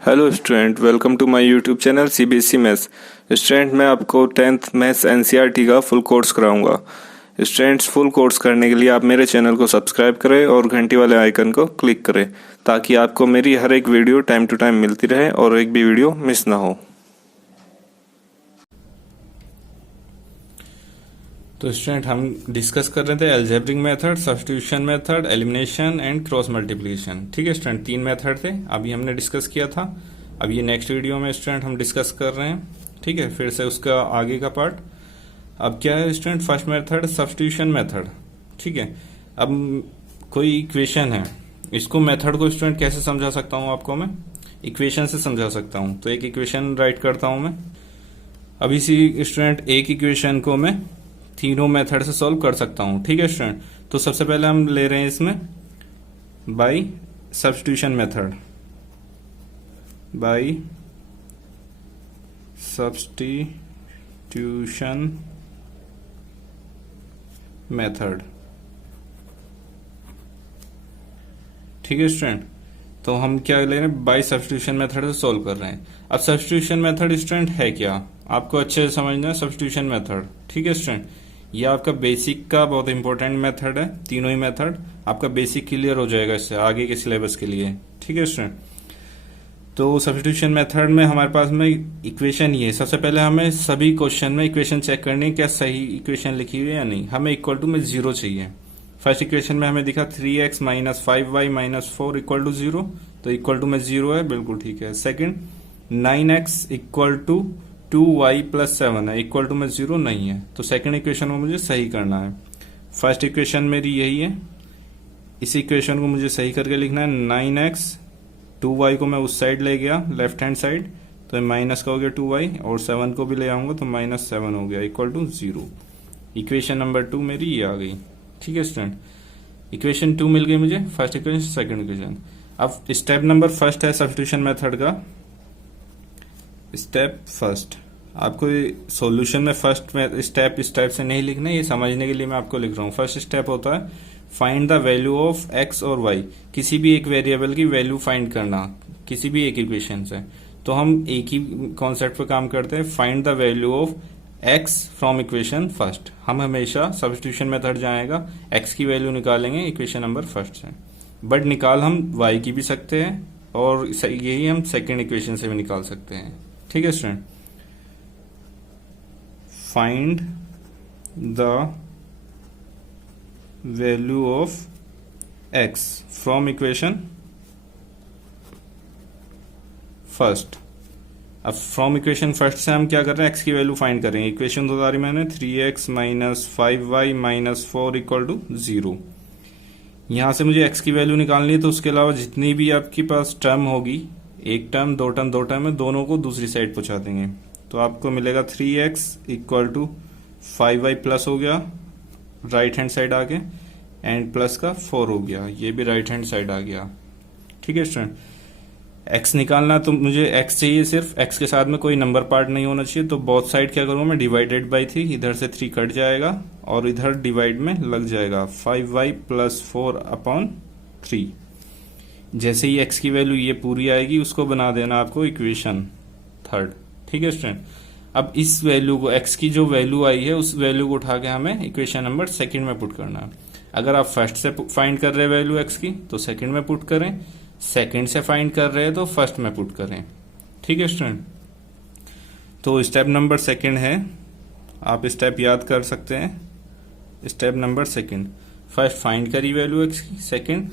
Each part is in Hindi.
Hello student, welcome to my YouTube channel CBSE maths. Student, मैं आपको 10th मैथ्स एनसीईआरटी का फुल कोर्स कराऊंगा। स्टूडेंट्स, फुल कोर्स करने के लिए आप मेरे चैनल को सब्सक्राइब करें और घंटी वाले आइकन को क्लिक करें ताकि आपको मेरी हर एक वीडियो टाइम टू टाइम मिलती रहे और एक भी वीडियो मिस ना हो। तो स्टूडेंट, हम डिस्कस कर रहे थे algebraic method, substitution method, elimination and cross multiplication. ठीक है स्टूडेंट, 3 मेथड थे, अभी हमने डिस्कस किया था। अब ये नेक्स्ट वीडियो में स्टूडेंट हम डिस्कस कर रहे हैं। ठीक है, फिर से उसका आगे का पार्ट। अब क्या है student, first method substitution method. ठीक है, अब कोई इक्वेशन है, इसको मेथड को स्टूडेंट कैसे समझा सकता हूँ आपको मैं इक्वेशन से समझा सकता हूँ। तो एक इक्वेशन राइट करता हूँ मैं। अब इसी स्टूडेंट एक इक्वेशन को मैं तीनों मेथड से सॉल्व कर सकता हूं। ठीक है स्टूडेंट, तो सबसे पहले हम ले रहे हैं इसमें by substitution method. By substitution method. ठीक है स्टूडेंट, तो हम क्या ले रहे हैं, बाय सब्स्टिट्यूशन मेथड से सॉल्व कर रहे हैं। अब सब्स्टिट्यूशन मेथड स्टूडेंट है क्या, आपको अच्छे से समझना है सब्स्टिट्यूशन मेथड। ठीक है स्टूडेंट, ये आपका बेसिक का बहुत इंपॉर्टेंट मेथड है। तीनों ही मेथड आपका बेसिक क्लियर हो जाएगा इससे आगे के सिलेबस के लिए। ठीक है स्टूडेंट, तो सब्स्टिट्यूशन मेथड में हमारे पास में इक्वेशन ये है। सबसे पहले हमें सभी क्वेश्चन में इक्वेशन चेक करनी है, क्या सही इक्वेशन लिखी हुई है या नहीं। हमें इक्वल टू में 0 चाहिए। फर्स्ट इक्वेशन में हमें दिखा 3x minus 5y minus 4 equal to 0, तो इक्वल टू में 0 है, बिल्कुल ठीक है। Second 9x equal to 2y plus 7 है, इक्वल टू में 0 नहीं है, तो सेकंड इक्वेशन को मुझे सही करना है। फर्स्ट इक्वेशन मेरी यही है, इस इक्वेशन को मुझे सही करके लिखना है। 9x 2y को मैं उस साइड ले गया लेफ्ट हैंड साइड, तो माइनस का हो गया 2y, और 7 को भी ले आऊंगा तो माइनस 7 हो गया, इक्वल टू 0। इक्वेशन नंबर 2 मेरी ये आ गई। ठीक है स्टूडेंट, इक्वेशन 2 मिल गई मुझे, फर्स्ट इक्वेशन सेकंड इक्वेशन। अब स्टेप नंबर फर्स्ट है सब्स्टिट्यूशन मेथड का। स्टेप फर्स्ट, आपको सॉल्यूशन में फर्स्ट में स्टेप से नहीं लिखना, ये समझने के लिए मैं आपको लिख रहा हूँ। फर्स्ट स्टेप होता है find the value of x और वाई, किसी भी एक वेरिएबल की वैल्यू फाइंड करना किसी भी एक इक्वेशन से। तो हम एक ही कॉन्सेप्ट पे काम करते हैं, find the value of x from equation first. हम हमेशा सब्स्टिट्यूशन मेथड जाएगा, एक्स की वैल्यू निकालेंगे इक्वेशन नंबर फर्स्ट से, बट निकाल हम वाई की भी सकते हैं और यही हम सेकेंड इक्वेशन से भी निकाल सकते हैं। ठीक है student, find the value of x from equation first. अब फ्रॉम इक्वेशन फर्स्ट से हम क्या कर रहे हैं, एक्स की वैल्यू फाइंड करेंगे। इक्वेशन तो उतारी मैंने 3x minus 5y minus 4 equal to 0। यहां से मुझे x की वैल्यू निकालनी है, तो उसके अलावा जितनी भी आपके पास टर्म होगी, एक टर्म, दो टर्म, दो टर्म है, दोनों को दूसरी साइड पहुंचा देंगे। तो आपको मिलेगा 3x equal to 5y plus हो गया राइट हैंड साइड आगे, एंड प्लस का 4 हो गया, ये भी राइट हैंड साइड आ गया। ठीक है स्टूडेंट, x निकालना तो मुझे x चाहिए, सिर्फ x के साथ में कोई नंबर पार्ट नहीं होना चाहिए। तो बोथ साइड क्या करूंगा मैं, डिवाइडेड बाई 3, इधर से 3 कट जाएगा और इधर डिवाइड में लग जाएगा 5y प्लस 4 अपॉन 3। जैसे ही x की वैल्यू ये पूरी आएगी, उसको बना देना आपको इक्वेशन थर्ड। ठीक है स्टूडेंट, अब इस वैल्यू को, x की जो वैल्यू आई है उस वैल्यू को उठा के हमें इक्वेशन नंबर सेकंड में पुट करना है। अगर आप फर्स्ट से फाइंड कर रहे हैं वैल्यू x की, तो सेकंड में पुट करें। सेकंड से फाइंड कर रहे हैं तो फर्स्ट में पुट करें। ठीक है स्टूडेंट, तो स्टेप नंबर सेकंड है, आप स्टेप याद कर सकते हैं। Step number second, first find करी वैल्यू x की, second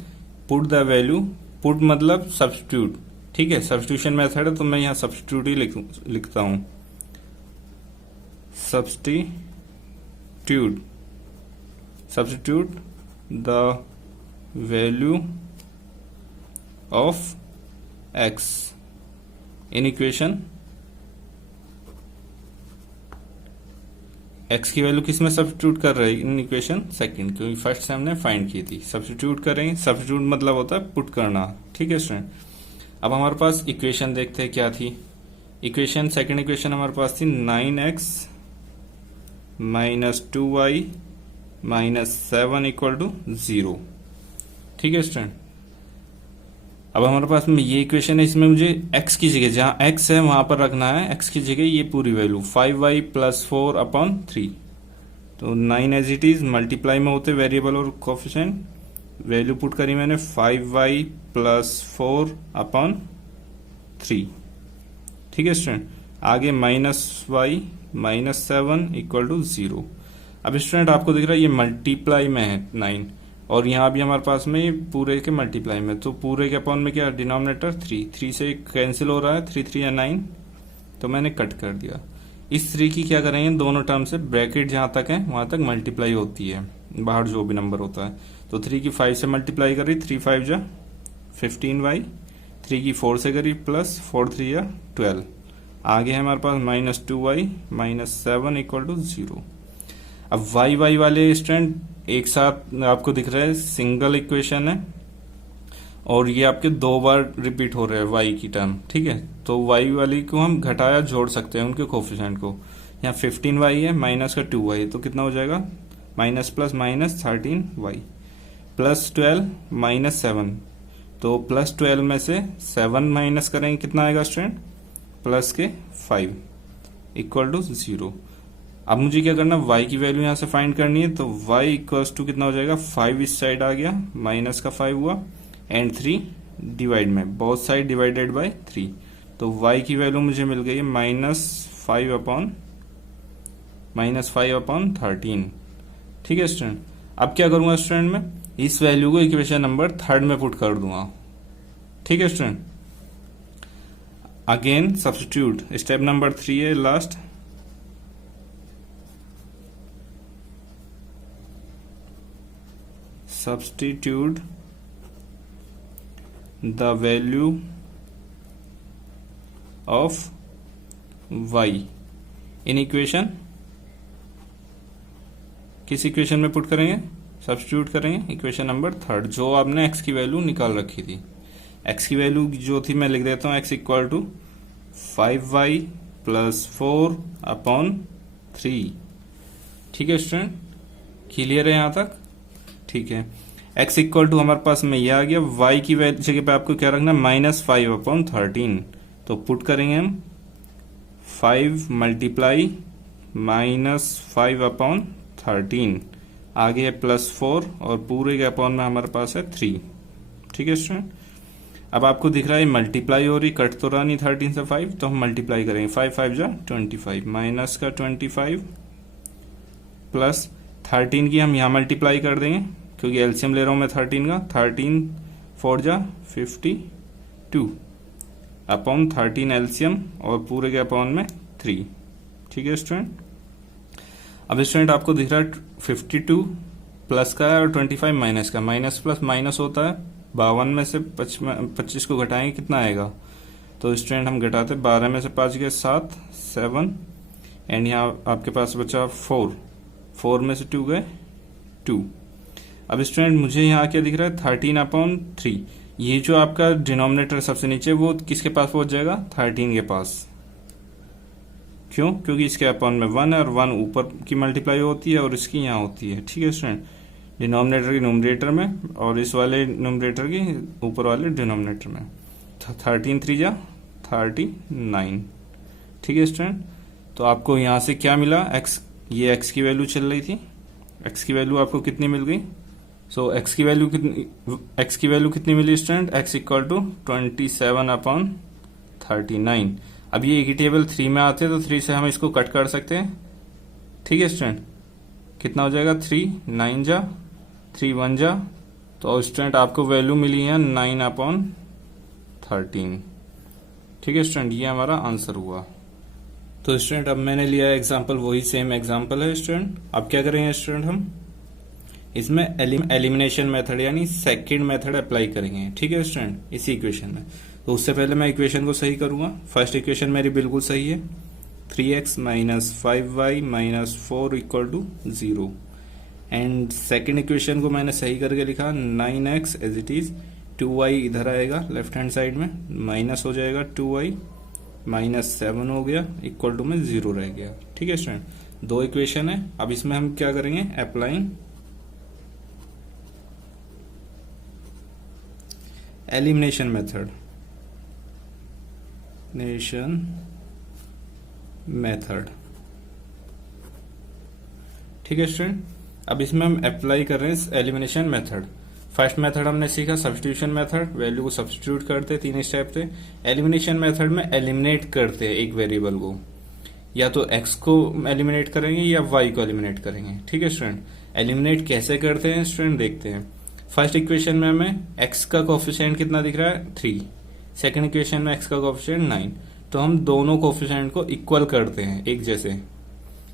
put the value, put मतलब सब्स्टिट्यूट। ठीक है, सब्स्टिट्यूशन मेथड है तो मैं यहाँ सब्स्टिट्यूट ही लिखता हूं, substitute the value of x in equation. x की वैल्यू किस में सब्स्टिट्यूट कर रहे हैं, इन इक्वेशन सेकंड, क्योंकि फर्स्ट से हमने फाइंड की थी। सब्स्टिट्यूट करेंगे, सब्स्टिट्यूट मतलब होता है पुट करना। ठीक है स्टूडेंट, अब हमारे पास इक्वेशन देखते हैं क्या थी। इक्वेशन, सेकंड इक्वेशन हमारे पास थी 9x minus 2y minus 7 equal to 0। ठीक है स्टूडेंट, अब हमारे पास में ये इक्वेशन है, इसमें मुझे x की जगह जहां x है वहां पर रखना है, x की जगह ये पूरी वैल्यू 5y प्लस 4/3। तो 9 एज इट इज, मल्टीप्लाई में होते वेरिएबल और कोफिशिएंट, वैल्यू पुट करी मैंने 5y प्लस 4/3। ठीक है स्टूडेंट, आगे -y -7 इक्वल टू 0। अब स्टूडेंट आपको दिख रहा है ये मल्टीप्लाई में है 9, और यहाँ भी हमारे पास में पूरे के मल्टीप्लाई में, तो पूरे के अपॉन में क्या डिनोमिनेटर 3 से कैंसिल हो रहा है, 3 3 या 9, तो मैंने कट कर दिया। इस 3 की क्या करेंगे, दोनों टर्म से ब्रैकेट जहां तक है वहां तक मल्टीप्लाई होती है, बाहर जो भी नंबर होता है। तो 3 की 5 से मल्टीप्लाई करी, 3 5 जा 15y, 3 की 4 से करी प्लस 4 3 या 12, आगे है हमारे पास -2y -7 इक्वल टू 0। अब y वाले स्टूडेंट एक साथ आपको दिख रहा है, सिंगल इक्वेशन है, और ये आपके 2 बार रिपीट हो रहे हैं y की टर्म। ठीक है, तो y वाली को हम घटाया जोड़ सकते हैं उनके कोफिशिएंट को। यहाँ 15y है, माइनस का 2y, तो कितना हो जाएगा, minus plus minus 13y plus 12 -7, तो प्लस 12 में से 7 माइनस करेंगे, कितना आएगा स्टूडेंट, प्लस के 5 इक्वल टू 0। अब मुझे क्या करना, y की वैल्यू यहां से फाइंड करनी है, तो y इक्वल्स टू कितना हो जाएगा, 5 इस साइड आ गया, माइनस का 5 हुआ, एंड 3 डिवाइड में, बोथ साइड डिवाइडेड बाय 3, तो y की वैल्यू मुझे मिल गई है -5/13। ठीक है स्टूडेंट, अब क्या करूंगा स्टूडेंट, में इस वैल्यू को इक्वेशन नंबर 3 में पुट कर दूंगा। ठीक है student, again substitute, step number 3 है last, substitute the value of y in equation, किस इक्वेशन में पुट करेंगे, सब्स्टिट्यूट करेंगे इक्वेशन नंबर 3, जो आपने x की वैल्यू निकाल रखी थी। x की वैल्यू जो थी मैं लिख देता हूं, x equal to 5y plus 4/3। ठीक है स्टूडेंट, क्लियर है यहां तक, ठीक है। x इक्वल टू हमारे पास में ये आ गया, y की जगह पे आपको क्या रखना है, -5/13, तो पुट करेंगे हम 5 मल्टीप्लाई -5/13, आगे है +4, और पूरे के अपॉन में हमारे पास है 3। ठीक है स्टूडेंट, अब आपको दिख रहा है मल्टीप्लाई हो रही, कट तो रहा नहीं 13 से 5, तो हम मल्टीप्लाई करेंगे, 5 5 जा 25, माइनस का 25 प्लस 13 की हम यहाँ मल्टीप्लाई कर देंगे, क्योंकि एलसीएम ले रहा हूं मैं 13 का, 13 4 जा 52 अपॉन 13 एलसीएम, और पूरे के अपॉन में 3। ठीक है स्टूडेंट, अब स्टूडेंट आपको दिख रहा है 52 प्लस का है और 25 माइनस का, माइनस प्लस माइनस होता है, 52 में से 25 को घटाएंगे कितना आएगा, तो स्टूडेंट हम घटाते 12 में से 5 गए 7 7, एंड यहाँ आपके पास बचा 4 में से 2 गए 2। अब स्टूडेंट मुझे यहाँ क्या दिख रहा है, 13/3, ये जो आपका डिनोमिनेटर सबसे नीचे वो किसके पास पहुंच जाएगा, 13 के पास। क्यों, क्योंकि इसके अपॉन में 1 है, और 1 ऊपर की मल्टीप्लाई होती है और इसकी यहाँ होती है। ठीक है स्टूडेंट, डिनोमिनेटर की न्यूमरेटर में और इस वाले न्यूमरेटर की ऊपर वाले डिनोमिनेटर में, 13 3 जा 39। ठीक है स्टूडेंट, तो आपको यहाँ से क्या मिला, x, ये x की वैल्यू चल रही थी, x की वैल्यू आपको कितनी मिल गई, सो x की वैल्यू कितनी मिली स्टूडेंट, x इक्वल टू 27/39। अब ये एक ही टेबल 3 में आते हैं, तो 3 से हम इसको कट कर सकते हैं। ठीक है स्टूडेंट, कितना हो जाएगा, 3 9 जा 3 1 जा, तो स्टूडेंट आपको वैल्यू मिली है 9/13। ठीक है स्टूडेंट, ये हमारा आंसर हुआ। तो स्टूडेंट अब मैंने लिया एग्जाम्पल, वही सेम एग्जाम्पल है स्टूडेंट। अब क्या करेंगे स्टूडेंट, हम इसमें एलिमिनेशन मेथड यानी सेकंड मेथड अप्लाई करेंगे। ठीक है स्टूडेंट, इसी इक्वेशन में। तो उससे पहले मैं इक्वेशन को सही करूंगा। फर्स्ट इक्वेशन मेरी बिल्कुल सही है, 3x minus 5y minus 4 equal to 0। And second equation को मैंने सही करके लिखा 9x as it is, 2y इधर आएगा लेफ्ट हैंड साइड में, माइनस हो जाएगा 2y, -7 हो गया, इक्वल टू में 0 रह गया। ठीक है स्टूडेंट, दो इक्वेशन है। अब इसमें हम क्या करेंगे, एलिमिनेशन मेथड। ठीक है स्टूडेंट, अब इसमें हम अप्लाई कर रहे हैं एलिमिनेशन मेथड। फर्स्ट मेथड हमने सीखा सब्स्टिट्यूशन मेथड, वैल्यू को सब्स्टिट्यूट करते 3 स्टेप थे। एलिमिनेशन मेथड में एलिमिनेट करते हैं एक वेरिएबल को, या तो x को एलिमिनेट करेंगे या y को एलिमिनेट करेंगे। ठीक है स्टूडेंट, एलिमिनेट कैसे करते हैं स्टूडेंट देखते हैं। फर्स्ट इक्वेशन में हमें x का कोफिशिएंट कितना दिख रहा है 3, सेकंड इक्वेशन में x का कोफिशिएंट 9, तो हम दोनों कोफिशिएंट को इक्वल करते हैं एक जैसे,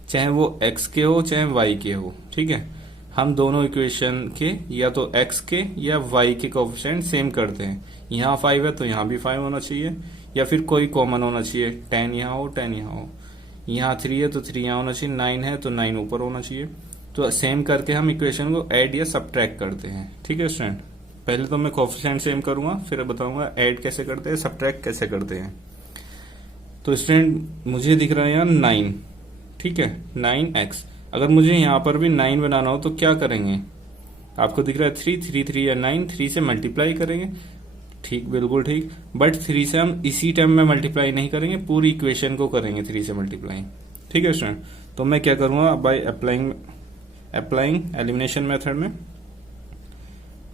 चाहे वो x के हो चाहे y के हो। ठीक है, हम दोनों इक्वेशन के या तो x के या y के कोफिशिएंट सेम करते हैं। यहाँ 5 है तो यहाँ भी 5 होना चाहिए, या फिर कोई कॉमन होना चाहिए, 10 यहाँ हो 10 यहाँ हो। यहाँ 3 है तो 3 यहाँ होना चाहिए, 9 है तो 9 ऊपर होना चाहिए। तो सेम करके हम इक्वेशन को ऐड या सब्ट्रैक्ट करते हैं। ठीक है स्टूडेंट, पहले तो मैं कोफिशिएंट सेम करूंगा, फिर बताऊंगा ऐड कैसे करते हैं, सब्ट्रैक्ट कैसे करते हैं। तो स्टूडेंट मुझे दिख रहा है यहाँ 9, ठीक है 9x। अगर मुझे यहाँ पर भी 9 बनाना हो तो क्या करेंगे, आपको दिख रहा है 3 3 3 या 9, 3 से मल्टीप्लाई करेंगे। ठीक, बिल्कुल ठीक, बट 3 से हम इसी टाइम में मल्टीप्लाई नहीं करेंगे, पूरी इक्वेशन को करेंगे 3 से मल्टीप्लाई। ठीक है स्टूडेंट, तो मैं क्या करूंगा, बाय अप्लाइंग एलिमिनेशन मेथड में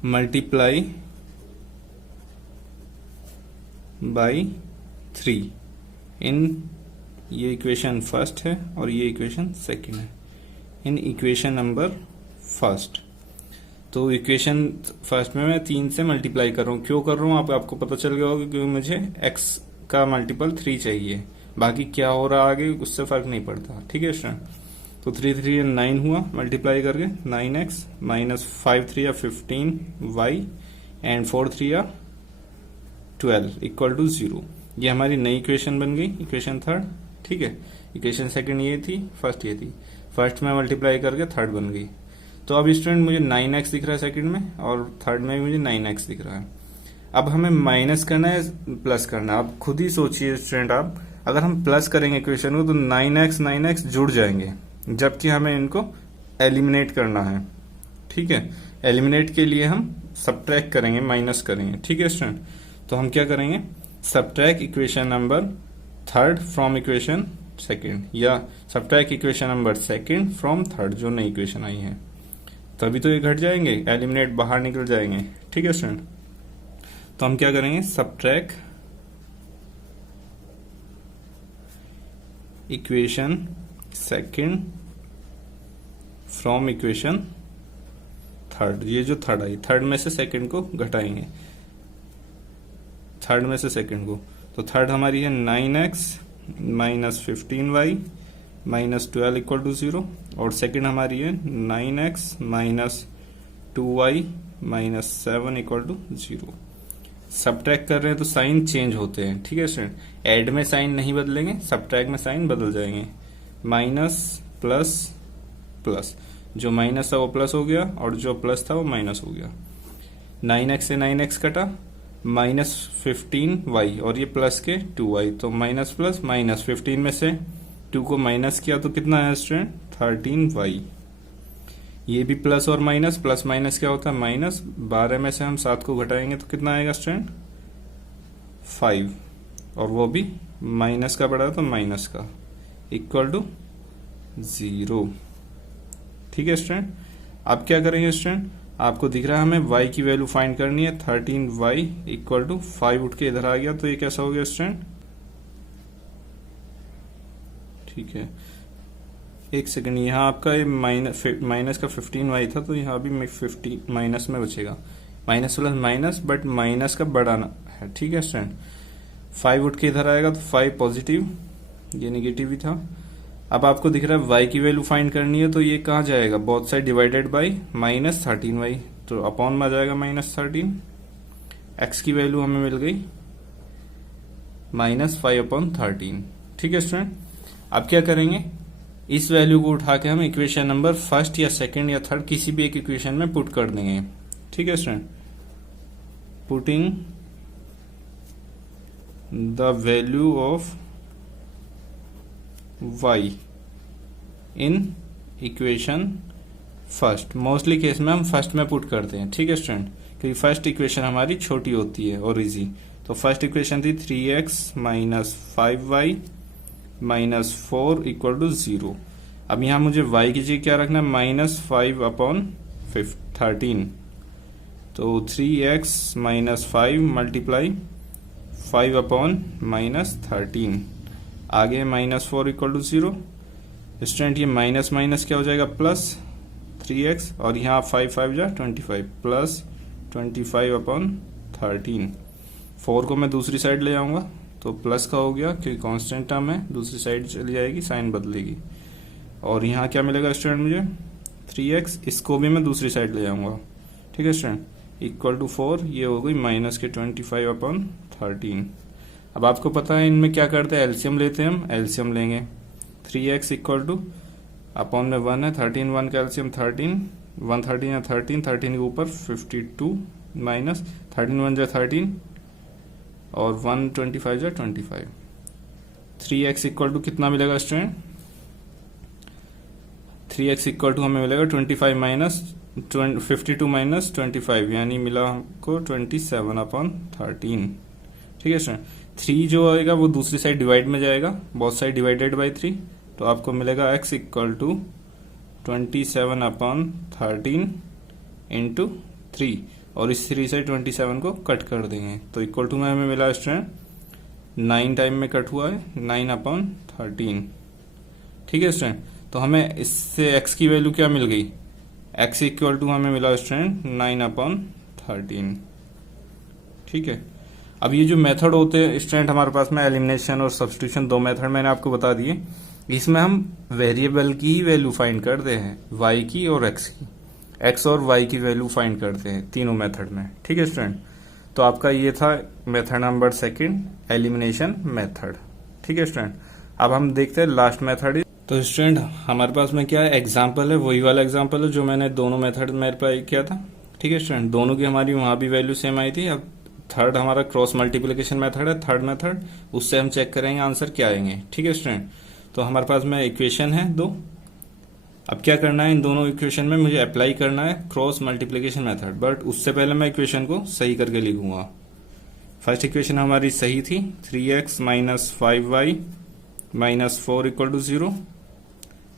मल्टीप्लाई बाय 3 इन, ये इक्वेशन फर्स्ट है और ये इक्वेशन सेकंड है, इन इक्वेशन नंबर फर्स्ट। तो इक्वेशन फर्स्ट में मैं 3 से मल्टीप्लाई कर रहा हूँ। क्यों कर रहा हूँ आपको पता चल गया होगा, क्योंकि मुझे x का मल्टीपल 3 चाहिए, बाकी क्या हो रहा आगे उससे फर्क नहीं पड़ता। ठीक है स्टूडेंट, तो 3 3 9 हुआ मल्टीप्लाई करके, 9x minus 5 3 15y and 4 3 12 equal to 0। ये हमारी नई इक्वेशन बन गई, इक्वेशन थर्ड। ठीक है, इक्वेशन सेकंड ये थी, फर्स्ट ये थी, फर्स्ट में मल्टीप्लाई करके थर्ड बन गई। तो अब स्टूडेंट मुझे 9x दिख रहा है सेकंड में, और थर्ड में भी मुझे 9x दिख रहा है। अब हमें माइनस करना है प्लस करना है, आप खुद ही सोचिए स्टूडेंट, आप अगर हम प्लस करेंगे इक्वेशन को तो 9x जुड़ जाएंगे, जबकि हमें इनको एलिमिनेट करना है। ठीक है, एलिमिनेट के लिए हम सब्ट्रैक्ट करेंगे, माइनस करेंगे। ठीक है स्टूडेंट, तो हम क्या करेंगे, subtract equation number third from equation second, या subtract equation number second from third, जो नई इक्वेशन आई है, तभी तो ये घट जाएंगे, एलिमिनेट बाहर निकल जाएंगे। ठीक है स्टूडेंट, तो हम क्या करेंगे, subtract equation second from equation third. ये जो थर्ड आई, थर्ड में से सेकंड को घटाएंगे, थर्ड में से सेकंड को, तो थर्ड हमारी है 9x minus 15y minus 12 equal to 0, और सेकंड हमारी है 9x minus 2y minus 7 equal to 0। Subtract कर रहे हैं तो साइन चेंज होते हैं। ठीक है स्टूडेंट, ऐड में साइन नहीं बदलेंगे, सब्ट्रैक्ट में साइन बदल जाएंगे, माइनस प्लस प्लस, जो माइनस था वो प्लस हो गया और जो प्लस था वो माइनस हो गया। 9x से 9x कटा, माइनस 15y और ये प्लस के 2y, तो माइनस प्लस माइनस, 15 में से 2 को माइनस किया तो कितना है स्टूडेंट 13y। ये भी प्लस और माइनस, प्लस माइनस क्या होता है माइनस, 12 में से हम 7 को घटाएंगे तो कितना आएगा स्टूडेंट 5, और वो भी माइनस का पड़ा तो माइनस का, इक्वल टू 0। ठीक है स्टूडेंट, अब क्या करेंगे स्टूडेंट, आपको दिख रहा है हमें y की वैल्यू फाइंड करनी है, 13y इक्वल टू 5 उठ के इधर आ गया, तो ये कैसा हो गया स्टूडेंट, ठीक है एक सेकंड, यहाँ आपका ये माइनस का 15y था, तो यहाँ भी 50 माइनस में बचेगा, minus plus minus, but minus का बढ़ाना है। ठीक है स्टूडेंट, 5 उठ के इधर आएगा तो 5 पॉजिटिव, ये नेगेटिव ही था। अब आपको दिख रहा है y की वैल्यू फाइंड करनी है, तो ये कहाँ जाएगा, both side divided by minus 13y, तो अपॉन में आ जाएगा माइनस 13। x की वैल्यू हमें मिल गई माइनस 5/13। ठीक है स्टूडेंट, अब क्या करेंगे, इस वैल्यू को उठा के हम इक्वेशन नंबर फर्स्ट या सेकंड या थर्ड किसी भी एक इक्वेशन में पुट कर देंगे। ठीक है student, putting the value of y in equation first, mostly case में हम फर्स्ट में पुट करते हैं। ठीक है स्टूडेंट, क्योंकि फर्स्ट इक्वेशन हमारी छोटी होती है और इजी। तो फर्स्ट इक्वेशन थी 3x minus 5y minus 4 equal to 0। अब यहाँ मुझे y की जगह क्या रखना है, माइनस 5 अपॉन 13। तो 3x minus 5 multiply 5 upon minus 13, आगे माइनस 4 इक्वल टू 0। स्टूडेंट ये माइनस माइनस क्या हो जाएगा, प्लस 3x, और यहाँ 5 5 जा 25 प्लस 25 अपॉन 13। 4 को मैं दूसरी साइड ले आऊंगा तो प्लस का हो गया, क्योंकि कांस्टेंट टर्म है, दूसरी साइड चली जाएगी, साइन बदलेगी। और यहाँ क्या मिलेगा स्टूडेंट मुझे, 3x, इसको भी मैं दूसरी साइड ले आऊंगा, ठीक है स्टूडेंट, इक्वल टू 4, ये हो गई माइनस के 25 अपॉन 13। अब आपको पता है इनमें क्या करते हैं, एलसीएम लेते हैं, हम एलसीएम लेंगे। 3x इक्वल टू अपॉन में 1 है, 13 1 का एलसीएम 13, 1 13 या 13, 13 के ऊपर 52 माइनस 13 1 जा 13 और 1 25 जा 25। 3x इक्वल टू कितना मिलेगा स्टूडेंट, 3x इक्वल टू हमें मिलेगा 25 माइनस 52 माइनस 25, यानी मिला हमको 27 अपॉन 13, ठीक है स्टूडेंट। 3 जो आएगा वो दूसरी साइड डिवाइड में जाएगा, बोथ साइड डिवाइडेड बाई 3, तो आपको मिलेगा x equal to 27 upon 13 into 3, और इस 3 से 27 को कट कर देंगे, तो इक्वल टू में हमें मिला स्टूडेंट 9 टाइम में कट हुआ है, 9 अपॉन 13, ठीक है स्टूडेंट। तो हमें इससे x की वैल्यू क्या मिल गई, x इक्वल टू हमें मिला स्टूडेंट 9 अपॉन 13, ठीक है। अब ये जो मेथड होते हैं स्टूडेंट हमारे पास में, एलिमिनेशन और सब्स्टिट्यूशन, दो मेथड मैंने आपको बता दिए। इसमें हम वेरिएबल की ही वैल्यू फाइंड करते हैं, y की और x की, x और y की वैल्यू फाइंड करते हैं तीनों मेथड में, ठीक है स्टूडेंट। तो आपका ये था मेथड नंबर 2, एलिमिनेशन मेथड, ठीक है स्टूडेंट। अब हम देखते हैं लास्ट मेथड। तो स्टूडेंट हमारे पास में क्या है, एग्जाम्पल है, वही वाला एग्जाम्पल है जो मैंने दोनों मेथड मेरे पे किया था, ठीक है स्टूडेंट। दोनों की हमारी वहां भी वैल्यू सेम आई थी। अब थर्ड हमारा क्रॉस मल्टीप्लिकेशन मेथड है, थर्ड मेथड, उससे हम चेक करेंगे आंसर क्या आएंगे, ठीक है स्टूडेंट। तो हमारे पास में इक्वेशन है 2। अब क्या करना है, इन दोनों इक्वेशन में मुझे अप्लाई करना है क्रॉस मल्टीप्लिकेशन मेथड, बट उससे पहले मैं इक्वेशन को सही करके लिखूंगा। फर्स्ट इक्वेशन हमारी सही थी, 3x minus 5y minus 4 equal to 0,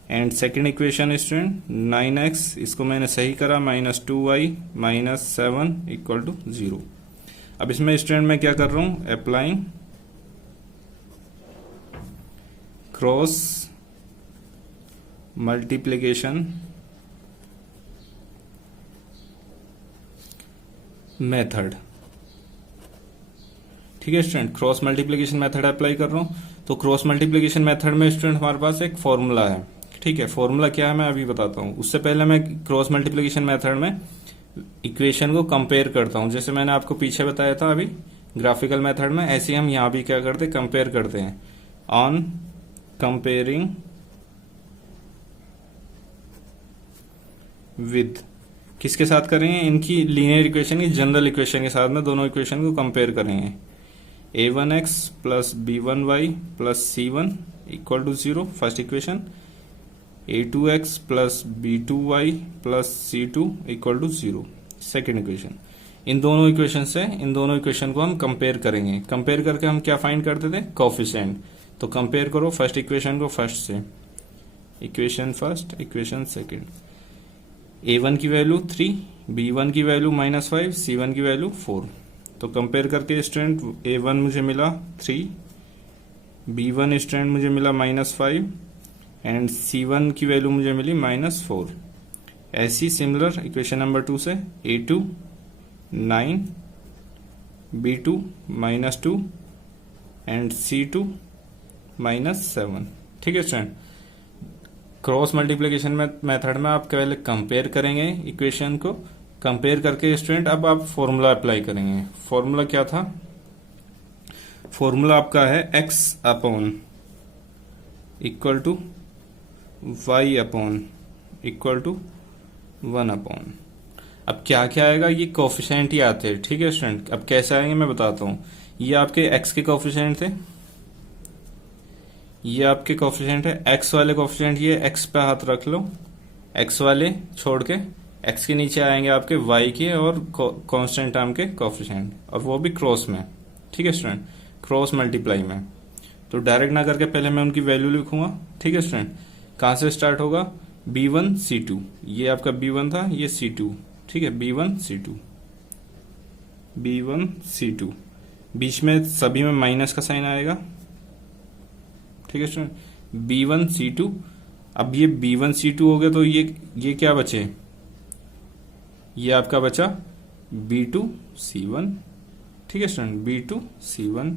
and second equation student 9x, इसको मैंने सही करा, minus 2y minus 7 equal to 0। अब इसमें स्टूडेंट मैं क्या कर रहा हूं, अप्लाइंग क्रॉस मल्टीप्लिकेशन मेथड, ठीक है student. Cross multiplication method apply कर रहा हूं। तो क्रॉस मल्टीप्लिकेशन मेथड में स्टूडेंट हमारे पास एक फॉर्मूला है, ठीक है। फॉर्मूला क्या है मैं अभी बताता हूं, उससे पहले मैं क्रॉस मल्टीप्लिकेशन मेथड में इक्वेशन को कंपेयर करता हूं, जैसे मैंने आपको पीछे बताया था अभी ग्राफिकल मेथड में, ऐसे हम यहां भी क्या करते, कंपेयर करते हैं। ऑन कंपेयरिंग विद, किसके साथ करेंगे, इनकी लीनियर इक्वेशन की जनरल इक्वेशन के साथ में दोनों इक्वेशन को कंपेयर करेंगे। a1x plus b1y plus c1 equal to 0 first equation, a2x plus b2y plus c2 equal to 0 second equation. इन दोनों इक्वेशन से इन दोनों इक्वेशन को हम कंपेयर करेंगे। कंपेयर करके हम क्या फाइंड करते थे, कोफिशिएंट। तो कंपेयर करो फर्स्ट इक्वेशन को फर्स्ट से, equation first equation second. a1 की वैल्यू 3, b1 की वैल्यू -5, c1 की वैल्यू 4। तो कंपेयर करके स्टूडेंट a1 मुझे मिला 3, b1 स्टूडेंट मुझे मिला -5 एंड c1 की वैल्यू मुझे मिली -4। ऐसी सिमिलर इक्वेशन नंबर 2 से a2 9, b2 -2 एंड c2 -7, ठीक है स्टूडेंट। क्रॉस मल्टीप्लिकेशन मेथड में आप पहले कंपेयर करेंगे इक्वेशन को, कंपेयर करके स्टूडेंट अब आप फॉर्मूला अप्लाई करेंगे। फॉर्मूला क्या था, फॉर्मूला आपका है x upon equal to y upon equal to 1 upon. अब क्या क्या आएगा, ये कोफिशिएंट ही आते हैं, ठीक है स्टूडेंट। अब कैसे आएंगे मैं बताता हूँ। ये आपके x के कोफिशिएंट थे, ये आपके कोफिशिएंट है, x वाले कोफिशिएंट, ये x पे हाथ रख लो, x वाले छोड़ के एक्स के नीचे आएंगे आपके वाई के और कांस्टेंट टर्म के कोफिशिएंट, और वो भी क्रॉस में। ठीक है स्टूडेंट, क्रॉस मल्टीप्लाई में। तो डायरेक्ट ना करके पहले मैं उनकी वैल्यू लिखूंगा। ठीक है स्टूडेंट, कहां से स्टार्ट होगा, B1 C2, ये आपका B1 था, ये C2। ठीक है, B1 C2, B1 C2, बीच में सभी में माइनस का साइन आएगा। ठीक है स्टूडेंट, B1 C2। अब ये B1 C2 हो गया, तो ये क्या बचे, ये आपका बचा B2 C1। ठीक है student, B2 C1,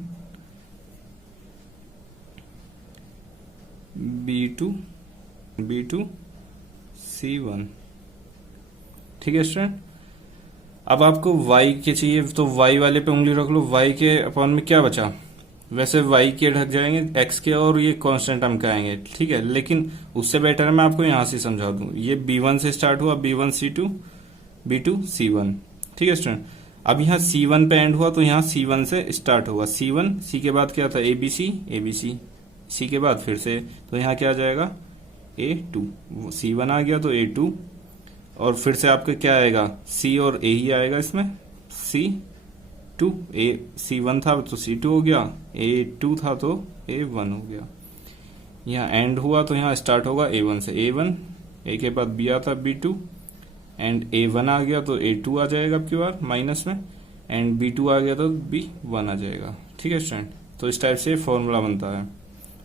B2 C1। ठीक है स्टूडेंट, अब आपको y के चाहिए तो y वाले पे उंगली रख लो। y के अपॉन में क्या बचा, वैसे y के ढक जाएंगे x के, और ये कांस्टेंट टर्म के आएंगे। ठीक है, लेकिन उससे बेटर है मैं आपको यहां से समझा दूं। ये B1 से स्टार्ट हुआ, B1 C2, B2 C1। ठीक है स्टूडेंट, अब यहाँ C1 पे एंड हुआ, तो यहाँ C1 से स्टार्ट होगा। C1, C के बाद क्या था, ABC, ABC, C के बाद फिर से, तो यहाँ क्या आ जाएगा, A2। C1 आ गया तो A2, और फिर से आपका क्या आएगा, C और A ही आएगा इसमें, C2। C1 था तो C2 हो गया, A2 था तो A1 हो गया। यहाँ एंड हुआ तो यहाँ स्टार्ट होगा A1 से, A1, A के बाद B आता B2, एंड A1 आ गया तो A2 आ जाएगा आपकी बार माइनस में, एंड B2 आ गया तो B1 आ जाएगा। ठीक है स्टूडेंट, तो इस टाइप से फॉर्मूला बनता है।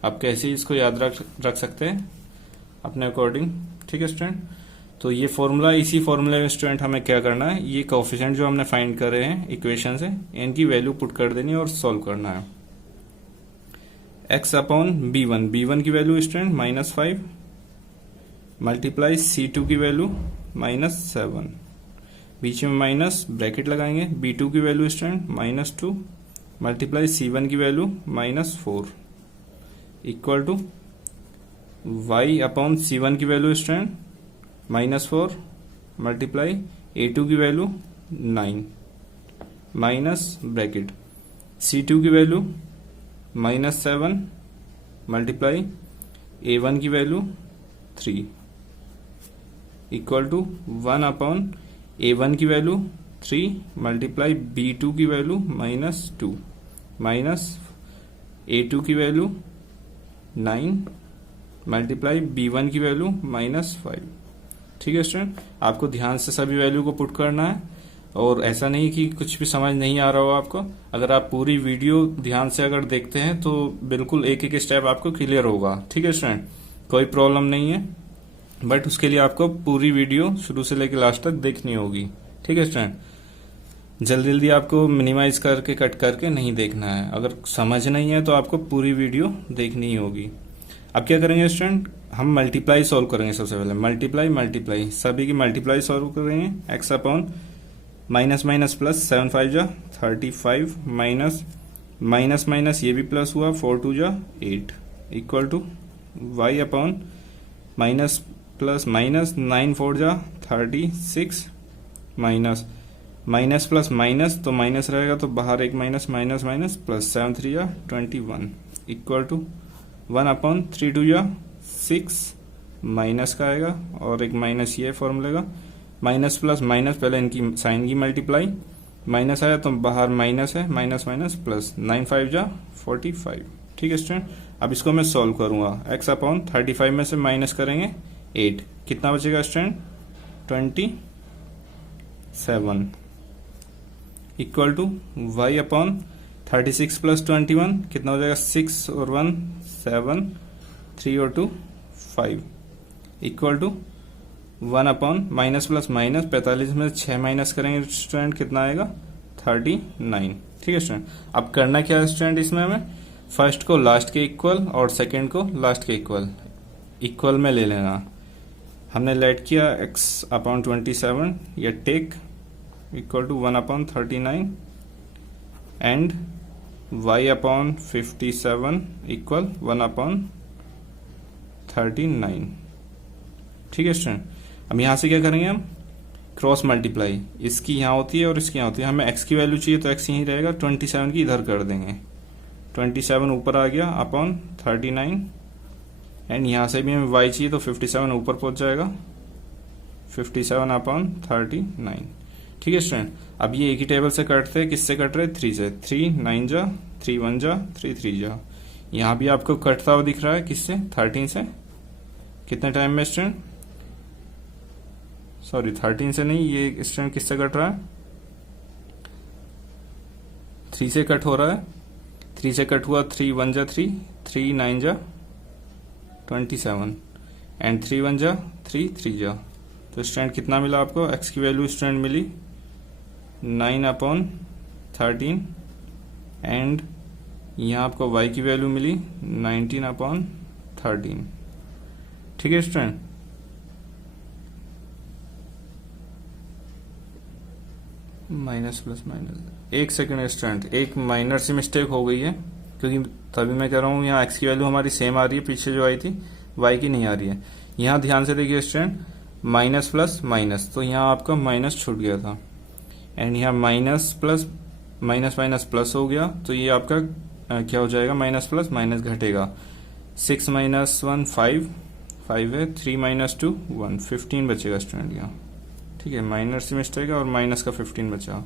आप कैसे इसको याद रख सकते हैं अपने अकॉर्डिंग। ठीक है स्टूडेंट, तो ये फॉर्मूला, इसी फॉर्मूले में स्टूडेंट हमें क्या करना है, ये कोएफिशिएंट जो हमने फाइंड करे हैं इक्वेशन से, इनकी वैल्यू पुट कर देनी और सॉल्व करना है। x अपॉन B1, B1 की वैल्यू स्टूडेंट -5 मल्टीप्लाई C2 की वैल्यू -7, बीच में माइनस ब्रैकेट लगाएंगे। B2 की वैल्यू स्टूडेंट -2 मल्टीप्लाई C1 की value -4 equal to y upon C1 की वैल्यू स्टूडेंट -4 मल्टीप्लाई A2 की वैल्यू 9 माइनस ब्रैकेट C2 की वैल्यू -7 मल्टीप्लाई A1 की value 3 equal to 1 upon A1 की वैल्यू 3 मल्टीप्लाई B2 की वैल्यू -2 माइनस A2 की वैल्यू 9 मल्टीप्लाई B1 की वैल्यू -5। ठीक है स्टूडेंट, आपको ध्यान से सभी वैल्यू को पुट करना है, और ऐसा नहीं कि कुछ भी समझ नहीं आ रहा हो आपको। अगर आप पूरी वीडियो ध्यान से अगर देखते हैं तो बिल्कुल एक एक स्टेप आपको क्लियर होगा। ठीक है स्टूडेंट, कोई प्रॉब्लम नहीं है, बट उसके लिए आपको पूरी वीडियो शुरू से लेकर लास्ट तक देखनी होगी। ठीक है स्टूडेंट, जल्दी जल्दी आपको मिनिमाइज करके कट करके नहीं देखना है। अगर समझ नहीं है तो आपको पूरी वीडियो देखनी ही होगी। अब क्या करेंगे स्टूडेंट, हम मल्टीप्लाई सॉल्व करेंगे। सबसे पहले मल्टीप्लाई सभी की मल्टीप्लाई सॉल्व करेंगे। X upon minus minus plus 7 5 जा 35 माइनस ये भी प्लस हुआ 4 2 जा 8 equal to y upon minus plus minus 9 4 जा 36 माइनस प्लस माइनस तो माइनस रहेगा, तो बाहर एक माइनस प्लस 7 3 जा 21 इक्वल टू 1 अपॉन 3 2 जा 6 माइनस का आएगा, और एक माइनस ये फॉर्मूले का माइनस प्लस माइनस, पहले इनकी साइन की मल्टीप्लाई, माइनस आया तो बाहर माइनस है, माइनस प्लस 9 5 जा 45। ठीक है स्टूडेंट, अब इसको मैं सॉल्व करूंगा। x अपॉन 35 में से माइनस करेंगे 8, कितना बचेगा student 27 equal to y upon 36 plus 21 कितना हो जाएगा 6 और 1 7 3 और 2 5 equal to 1 upon minus plus minus 45 में 6 माइनस करेंगे स्टूडेंट कितना आएगा 39। ठीक है स्टूडेंट, अब करना क्या है स्टूडेंट, इसमें हमें फर्स्ट को लास्ट के इक्वल और सेकंड को लास्ट के इक्वल में ले लेना। हमने लेट किया x अपॉन 27 या take equal to 1 upon 39 and y upon 57 equal 1 upon 39। ठीक है स्टूडेंट, अब यहां से क्या करेंगे हम क्रॉस मल्टीप्लाई, इसकी यहाँ होती है और इसकी यहाँ होती है। हमें x की वैल्यू चाहिए तो x यहीं रहेगा, 27 की इधर कर देंगे, 27 ऊपर आ गया अपॉन 39 एंड यहाँ से भी हमें y चाहिए तो 57 ऊपर पहुंच जाएगा 57 अपॉन 39। ठीक है स्टूडेंट, अब ये एक ही टेबल से कटते हैं, किससे कट रहे? 3 से। 3 9 जा, 3 1 जा, 3 3 जा। यहाँ भी आपको कटता हुआ दिख रहा है, किससे? 13 से। कितने टाइम में स्टूडेंट? सॉरी 13 से नहीं, ये स्टूडेंट किससे कट रहा है? 3 से कट हो रहा है। 3 से कट हुआ, 3 1 जा 3, 3 9 जा 27 एंड 3 1 जा 3 3 जा। तो स्टूडेंट कितना मिला आपको? एक्स की वैल्यू स्टूडेंट मिली 9 अपॉन 13 एंड यहाँ आपको वाई की वैल्यू मिली 19 अपॉन 13। ठीक है स्टूडेंट, माइनस प्लस माइनस, एक सेकेंड स्टूडेंट, एक माइनर सी मिस्टेक हो गई है, क्योंकि तभी मैं कह रहा हूँ यहाँ एक्स की वैल्यू हमारी सेम आ रही है, पीछे जो आई थी वाई की नहीं आ रही है। यहाँ ध्यान से देखिए स्टूडेंट, माइनस प्लस माइनस, तो यहाँ आपका माइनस छूट गया था एंड यहाँ minus plus minus minus plus हो गया, तो ये आपका क्या हो जाएगा? माइनस प्लस माइनस घटेगा। 6 माइनस 1 5 है, 3 माइनस 2 1, 15 बचेगा स्टूडेंट यहाँ। ठीक है, माइनस से मिस्टेक है और माइनस का 15 बचा,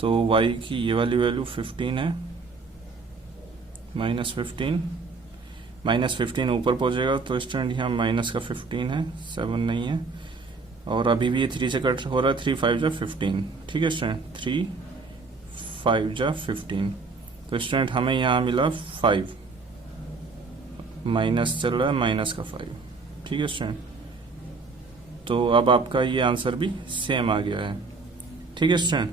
तो y की ये वाली वैल्यू 15 है, माइनस 15 ऊपर पहुंचेगा, तो स्टूडेंट यहाँ माइनस का 15 है, 7 नहीं है, और अभी भी ये 3 से कट हो रहा है, 3 5 जा 15। ठीक है स्टूडेंट, 3 5 जा 15, तो स्टूडेंट हमें यहाँ मिला 5, माइनस चल रहा है, माइनस का 5। ठीक है स्टूडेंट, तो अब आपका ये आंसर भी सेम आ गया है। ठीक है स्टूडेंट,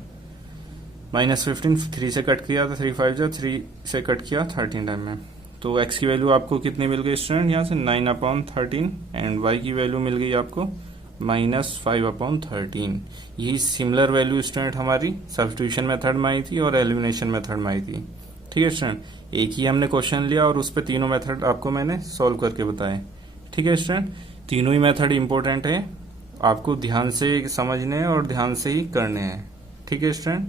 माइनस 15 3 से कट किया था, 3 5 जा 3 से कट किया 13 टाइम में, तो x की वैल्यू आपको कितनी मिल गई स्टूडेंट? यहाँ से 9 अपॉन 13 एंड y की वैल्यू मिल गई आपको माइनस 5 अपॉन 13। यही सिमिलर वैल्यू स्टूडेंट हमारी सब्स्टिट्यूशन मेथड में आई थी और एलिमिनेशन मेथड में आई थी। ठीक है स्टूडेंट, एक ही हमने क्वेश्चन लिया और उस पर तीनों मेथड आपको मैंने सॉल्व करके बताए। ठीक है स्टूडेंट, तीनों ही मेथड इंपॉर्टेंट है, आपको ध्यान से समझने हैं और ध्यान से ही करने हैं। ठीक है स्टूडेंट,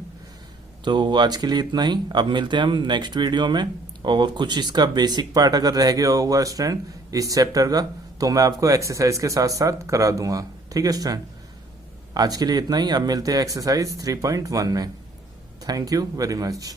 तो आज के लिए इतना ही, अब मिलते हैं हम नेक्स्ट वीडियो में, और कुछ इसका बेसिक पार्ट अगर रह गया होगा स्टूडेंट इस चैप्टर का, तो मैं आपको एक्सरसाइज के साथ साथ करा दूंगा। ठीक है स्टूडेंट, आज के लिए इतना ही, अब मिलते हैं एक्सरसाइज 3.1 में। Thank you very much.